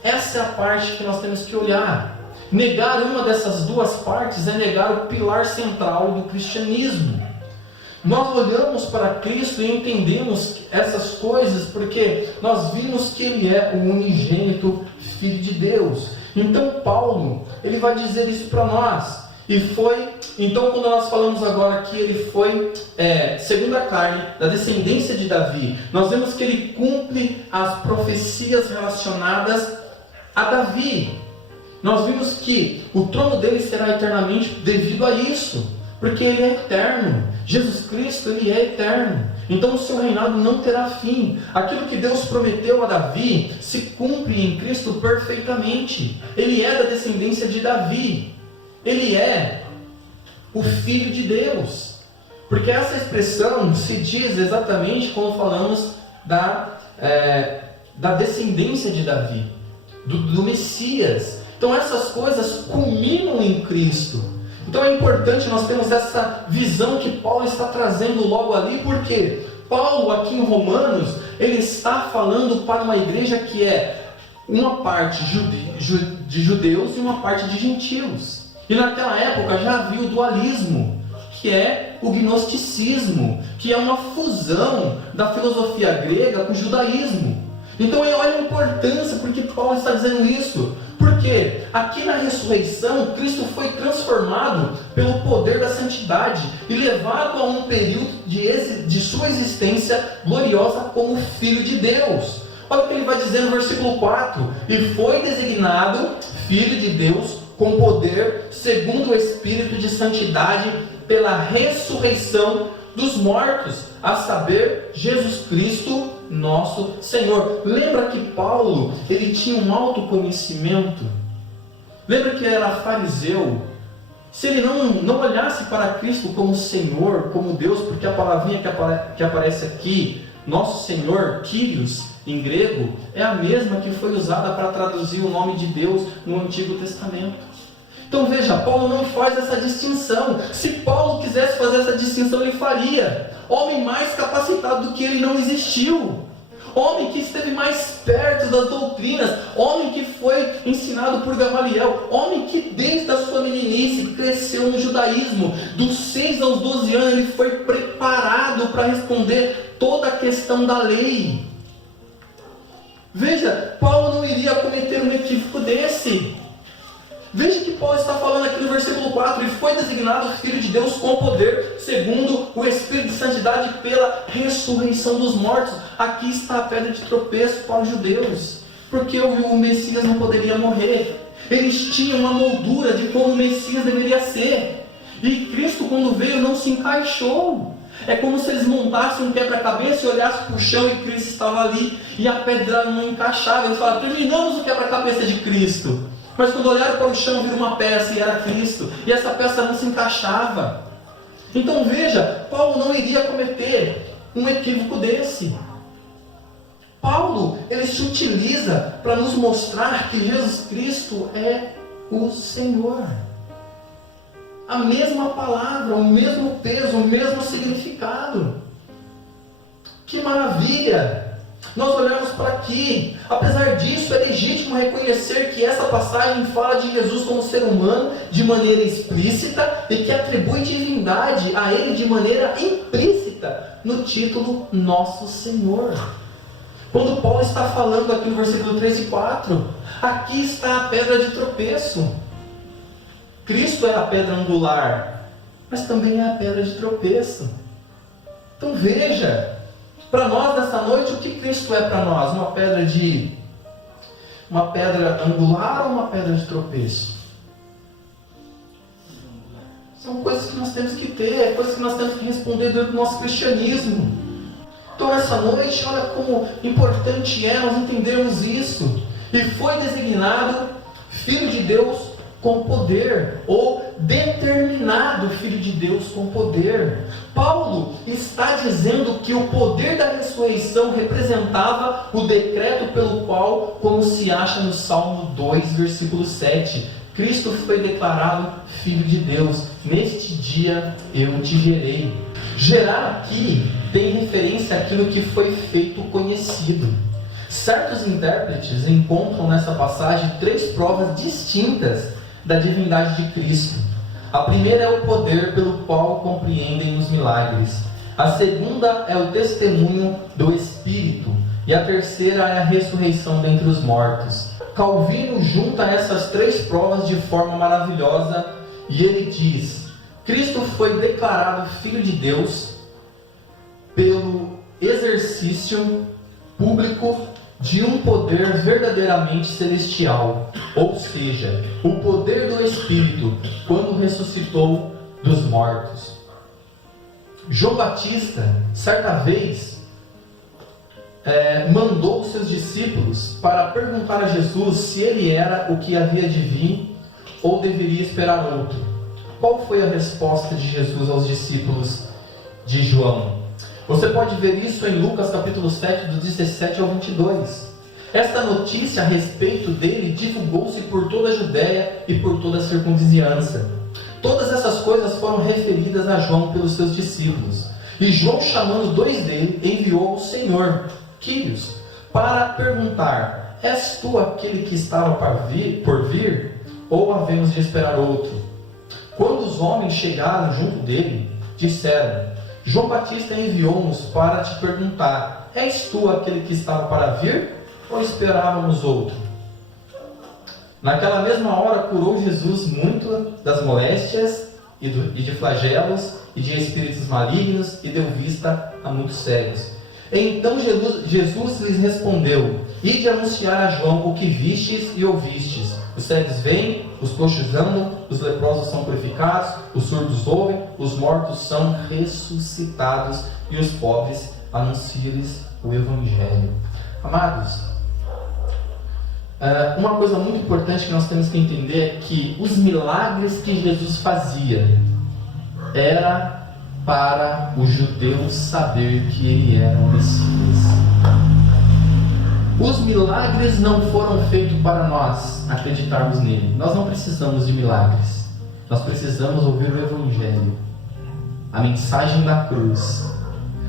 essa é a parte que nós temos que olhar. Negar uma dessas duas partes é negar o pilar central do cristianismo. Nós olhamos para Cristo e entendemos essas coisas porque nós vimos que Ele é o unigênito Filho de Deus. Então Paulo, ele vai dizer isso para nós. Então quando nós falamos agora que ele foi segundo a carne, da descendência de Davi, nós vemos que ele cumpre as profecias relacionadas a Davi. Nós vimos que o trono dele será eternamente devido a isso, porque ele é eterno. Jesus Cristo, ele é eterno. Então o seu reinado não terá fim. Aquilo que Deus prometeu a Davi se cumpre em Cristo perfeitamente. Ele é da descendência de Davi. Ele é o Filho de Deus. Porque essa expressão se diz exatamente quando falamos da descendência de Davi, do Messias. Então essas coisas culminam em Cristo. Então é importante nós termos essa visão que Paulo está trazendo logo ali, porque Paulo aqui em Romanos, ele está falando para uma igreja que é uma parte de judeus e uma parte de gentios. E naquela época já havia o dualismo, que é o gnosticismo, que é uma fusão da filosofia grega com o judaísmo. Então olha a importância, porque Paulo está dizendo isso. Porque aqui na ressurreição, Cristo foi transformado pelo poder da santidade e levado a um período de sua existência gloriosa como Filho de Deus. Olha o que ele vai dizer no versículo 4: e foi designado Filho de Deus com poder, segundo o Espírito de santidade, pela ressurreição dos mortos, a saber, Jesus Cristo, nosso Senhor. Lembra que Paulo, ele tinha um autoconhecimento? Lembra que ele era fariseu? Se ele não olhasse para Cristo como Senhor, como Deus, porque a palavrinha que aparece aqui, nosso Senhor, Kyrios, em grego, é a mesma que foi usada para traduzir o nome de Deus no Antigo Testamento. Então veja, Paulo não faz essa distinção. Se Paulo quisesse fazer essa distinção, ele faria. Homem mais capacitado do que ele não existiu. Homem que esteve mais perto das doutrinas. Homem que foi ensinado por Gamaliel. Homem que desde a sua meninice cresceu no judaísmo. Dos 6 aos 12 anos ele foi preparado para responder toda a questão da lei. Veja, Paulo não iria cometer um equívoco desse. Veja que Paulo está falando aqui no versículo 4: ele foi designado Filho de Deus com poder, segundo o Espírito de santidade, pela ressurreição dos mortos. Aqui está a pedra de tropeço para os judeus, porque o Messias não poderia morrer. Eles tinham uma moldura de como o Messias deveria ser, e Cristo, quando veio, não se encaixou. É como se eles montassem um quebra-cabeça e olhassem para o chão e Cristo estava ali, e a pedra não encaixava. Eles falaram: terminamos o quebra-cabeça de Cristo. Mas quando olharam para o chão, viram uma peça e era Cristo. E essa peça não se encaixava. Então veja, Paulo não iria cometer um equívoco desse. Paulo, ele se utiliza para nos mostrar que Jesus Cristo é o Senhor. A mesma palavra, o mesmo peso, o mesmo significado. Que maravilha! Nós olhamos para aqui. Apesar disso, é legítimo reconhecer que essa passagem fala de Jesus como ser humano de maneira explícita e que atribui divindade a Ele de maneira implícita no título Nosso Senhor. Quando Paulo está falando aqui no versículo 3 e 4, aqui está a pedra de tropeço. Cristo é a pedra angular, mas também é a pedra de tropeço. Então veja, para nós nessa noite, o que Cristo é para nós? Uma pedra angular ou uma pedra de tropeço? São coisas que nós temos que ter, coisas que nós temos que responder dentro do nosso cristianismo. Então nessa noite, olha como importante é nós entendermos isso. E foi designado Filho de Deus com poder, ou determinado Filho de Deus com poder. Paulo está dizendo que o poder da ressurreição representava o decreto pelo qual, como se acha no Salmo 2, versículo 7, Cristo foi declarado Filho de Deus. Neste dia eu te gerei. Gerar aqui tem referência àquilo que foi feito conhecido. Certos intérpretes encontram nessa passagem 3 provas distintas da divindade de Cristo. A primeira é o poder pelo qual compreendem os milagres. A segunda é o testemunho do Espírito. E a terceira é a ressurreição dentre os mortos. Calvino junta essas 3 provas de forma maravilhosa e ele diz: Cristo foi declarado Filho de Deus pelo exercício público de um poder verdadeiramente celestial, ou seja, o poder do Espírito quando ressuscitou dos mortos. João Batista, certa vez, mandou os seus discípulos para perguntar a Jesus se ele era o que havia de vir ou deveria esperar outro. Qual foi a resposta de Jesus aos discípulos de João? Você pode ver isso em Lucas capítulo 7, do 17 ao 22. Esta notícia a respeito dele divulgou-se por toda a Judéia e por toda a circunvizinhança. Todas essas coisas foram referidas a João pelos seus discípulos. E João, chamando 2 dele, enviou o Senhor, Quírios, para perguntar: És tu aquele que estava por vir, ou havemos de esperar outro? Quando os homens chegaram junto dele, disseram: João Batista enviou-nos para te perguntar: És tu aquele que estava para vir, ou esperávamos outro? Naquela mesma hora curou Jesus muito das moléstias e de flagelos e de espíritos malignos, e deu vista a muitos cegos. Então Jesus lhes respondeu: Ide anunciar a João o que vistes e ouvistes. Os cegos veem, os coxos andam, os leprosos são purificados, os surdos ouvem, os mortos são ressuscitados, e os pobres anunciam-lhes o Evangelho. Amados, uma coisa muito importante que nós temos que entender é que os milagres que Jesus fazia era para os judeus saber que ele era o Messias. Os milagres não foram feitos para nós acreditarmos nele. Nós não precisamos de milagres. Nós precisamos ouvir o Evangelho, a mensagem da cruz.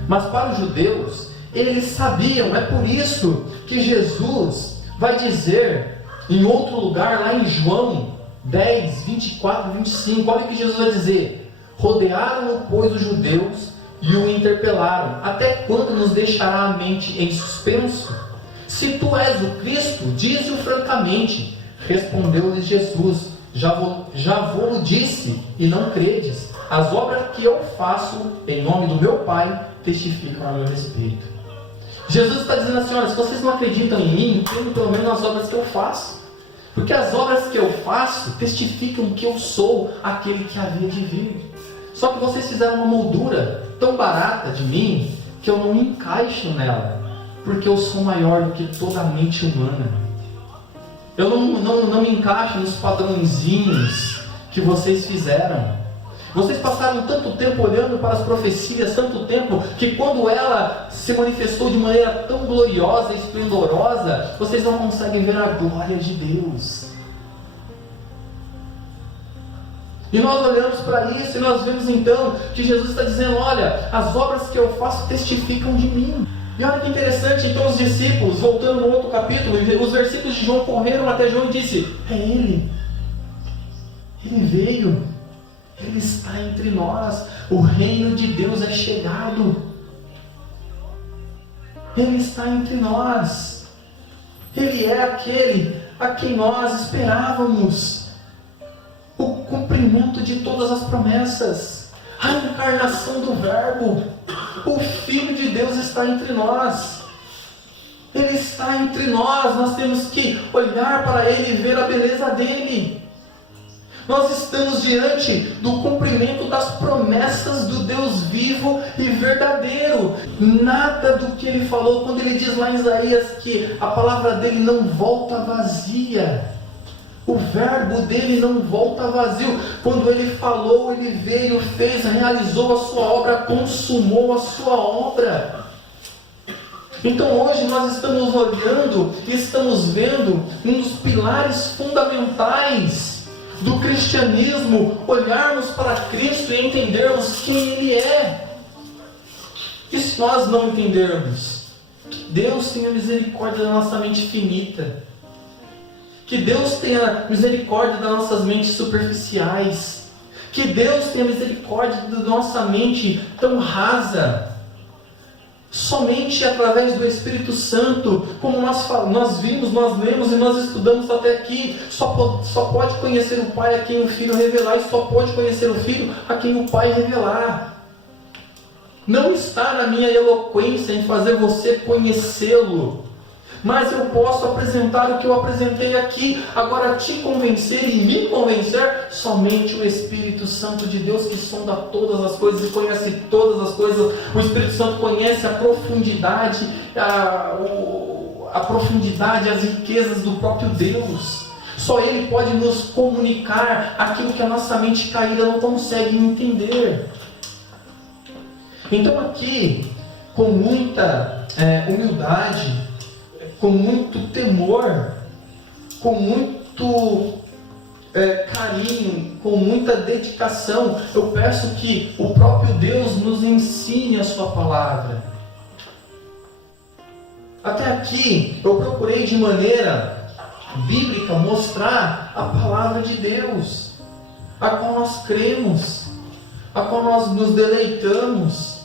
Mas para os judeus, eles sabiam. É por isso que Jesus vai dizer em outro lugar, lá em João 10, 24 e 25, olha o que Jesus vai dizer: Rodearam-no, pois, os judeus e o interpelaram: Até quando nos deixará a mente em suspenso? Se tu és o Cristo, dize-o francamente. Respondeu-lhes Jesus: Já vou disse, e não credes. As obras que eu faço em nome do meu Pai testificam a meu respeito. Jesus está dizendo assim: olha, se vocês não acreditam em mim, entendam pelo menos as obras que eu faço. Porque as obras que eu faço testificam que eu sou aquele que havia de vir. Só que vocês fizeram uma moldura tão barata de mim que eu não me encaixo nela. Porque eu sou maior do que toda a mente humana. Eu não me encaixo nos padrõezinhos que vocês fizeram. Vocês passaram tanto tempo olhando para as profecias, tanto tempo, que quando ela se manifestou de maneira tão gloriosa e esplendorosa, vocês não conseguem ver a glória de Deus. E nós olhamos para isso e nós vemos então que Jesus está dizendo: olha, as obras que eu faço testificam de mim. E olha que interessante, então os discípulos, voltando no outro capítulo, os versículos de João correram até João e disse: é Ele veio, Ele está entre nós, o reino de Deus é chegado, Ele está entre nós, Ele é aquele a quem nós esperávamos, o cumprimento de todas as promessas, a encarnação do Verbo, o Filho de Deus está entre nós, Ele está entre nós, nós temos que olhar para Ele e ver a beleza dEle. Nós estamos diante do cumprimento das promessas do Deus vivo e verdadeiro. Nada do que Ele falou, quando Ele diz lá em Isaías que a palavra dEle não volta vazia. O verbo dEle não volta vazio. Quando Ele falou, Ele veio, fez, realizou a sua obra, consumou a sua obra. Então hoje nós estamos olhando e estamos vendo um dos pilares fundamentais do cristianismo, olharmos para Cristo e entendermos quem Ele é. E se nós não entendermos, que Deus tenha misericórdia da nossa mente finita, que Deus tenha misericórdia das nossas mentes superficiais, que Deus tenha misericórdia da nossa mente tão rasa. Somente através do Espírito Santo, como nós vimos, nós lemos e nós estudamos até aqui, só pode conhecer o Pai a quem o Filho revelar, e só pode conhecer o Filho a quem o Pai revelar. Não está na minha eloquência em fazer você conhecê-lo, mas eu posso apresentar o que eu apresentei aqui. Agora, te convencer e me convencer, somente o Espírito Santo de Deus, que sonda todas as coisas e conhece todas as coisas. O Espírito Santo conhece a profundidade, as riquezas do próprio Deus. Só Ele pode nos comunicar aquilo que a nossa mente caída não consegue entender. Então aqui, com muita humildade, com muito temor, com muito carinho, com muita dedicação, eu peço que o próprio Deus nos ensine a sua palavra. Até aqui eu procurei de maneira bíblica mostrar a palavra de Deus, a qual nós cremos, a qual nós nos deleitamos.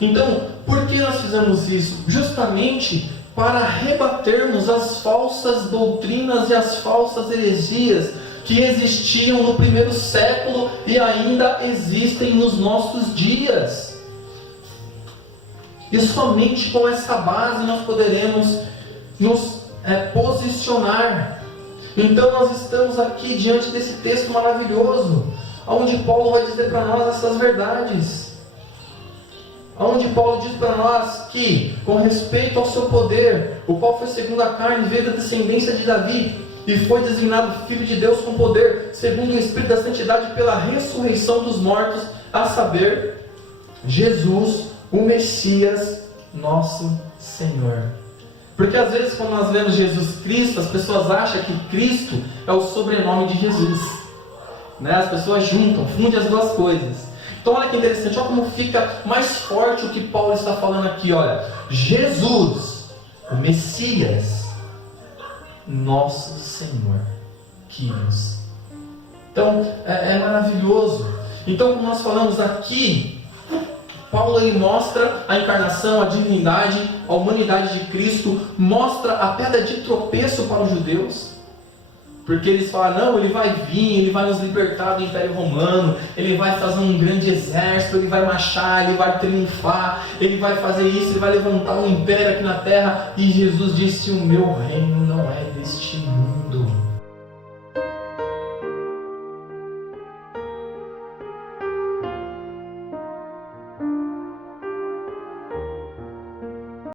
Então, por que nós fizemos isso? Justamente para rebatermos as falsas doutrinas e as falsas heresias que existiam no primeiro século e ainda existem nos nossos dias. E somente com essa base nós poderemos nos posicionar. Então nós estamos aqui diante desse texto maravilhoso, onde Paulo vai dizer para nós essas verdades. Onde Paulo diz para nós que, com respeito ao seu poder, o qual foi segundo a carne, veio da descendência de Davi, e foi designado Filho de Deus com poder, segundo o Espírito da Santidade, pela ressurreição dos mortos, a saber, Jesus, o Messias, nosso Senhor. Porque às vezes quando nós lemos Jesus Cristo, as pessoas acham que Cristo é o sobrenome de Jesus, né? As pessoas juntam, fundem as duas coisas. Então olha que interessante, olha como fica mais forte o que Paulo está falando aqui. Olha, Jesus, o Messias, nosso Senhor, queridos. Então é maravilhoso. Então, como nós falamos aqui, Paulo ele mostra a encarnação, a divindade, a humanidade de Cristo, mostra a pedra de tropeço para os judeus. Porque eles falam, não, ele vai vir, ele vai nos libertar do Império Romano, ele vai fazer um grande exército, ele vai marchar, ele vai triunfar, ele vai fazer isso, ele vai levantar um império aqui na terra. E Jesus disse, o meu reino não é deste mundo.